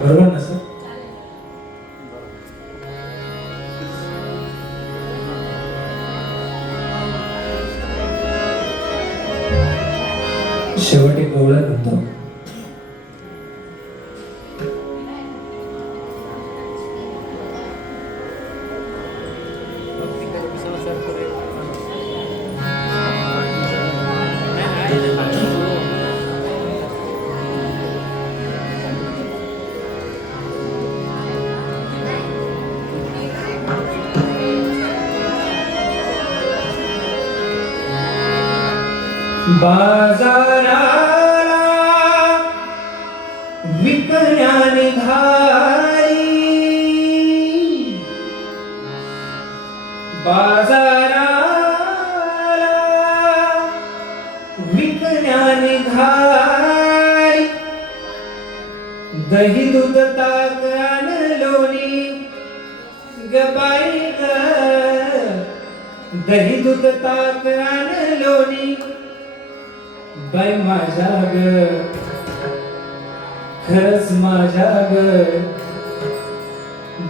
बरोबर ना सर? शेवटी गवळण म्हणतो बाजाराला विकण्या निघाली. बाजाराला विकण्या निघाली. दही दूध ताक लोणी गबाई ग दही दूध ताक लोणी बाई माझ्या ग खरच माझ्या ग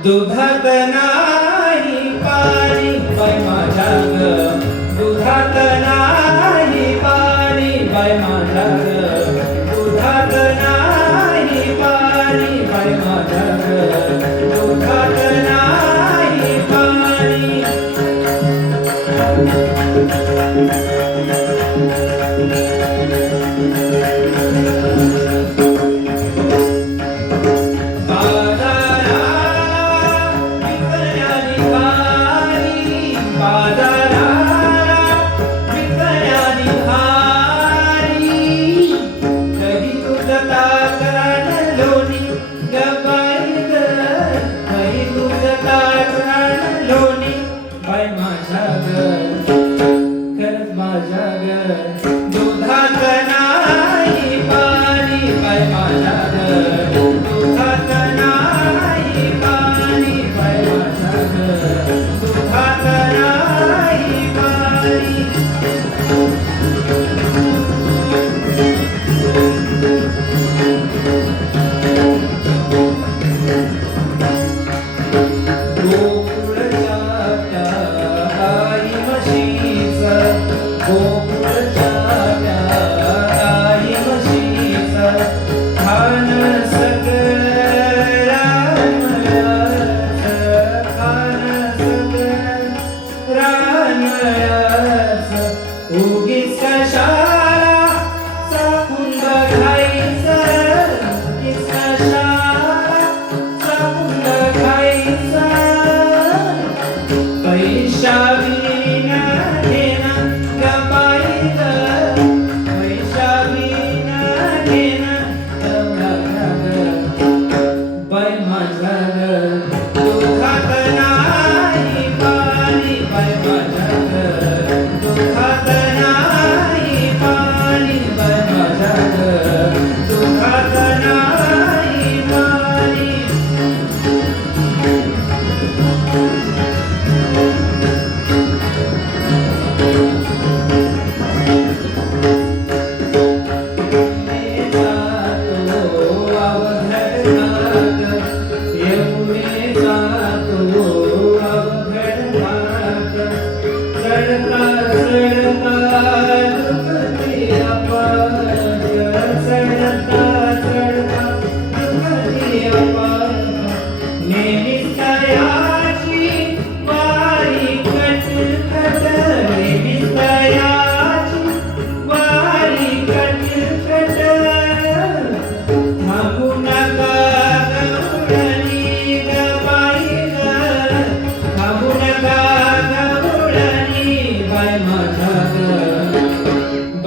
दुधात नाही पाणी. बाई माझ्या ग दुधात नाही पाणी. बाई माझ्या ग दुधात नाही पाणी. बाई माझ्या ग दुधात नाही पाणी.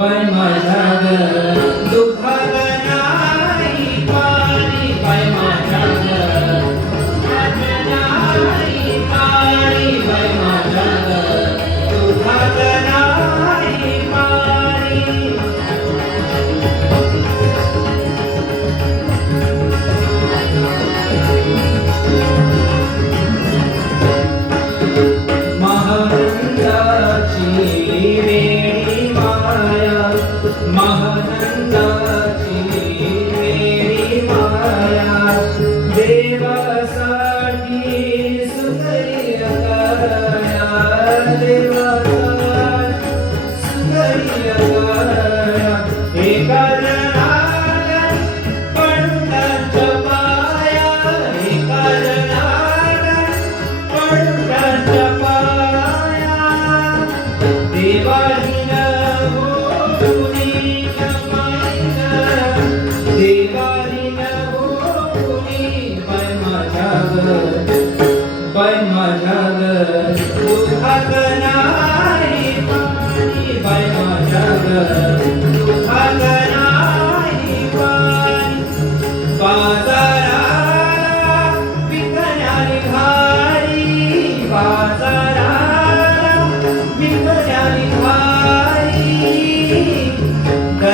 बाय माझा ग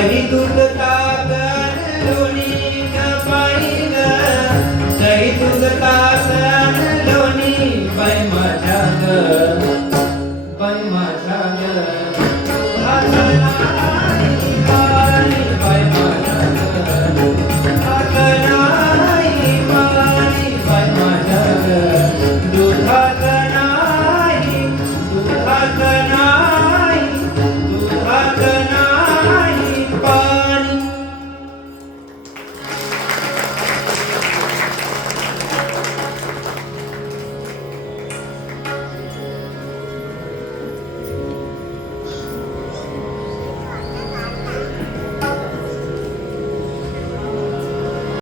तरी तुझता लोणी पाहिलं? तरी तुझता लोणी? बाय माझ्या ग बाय माझ्या ग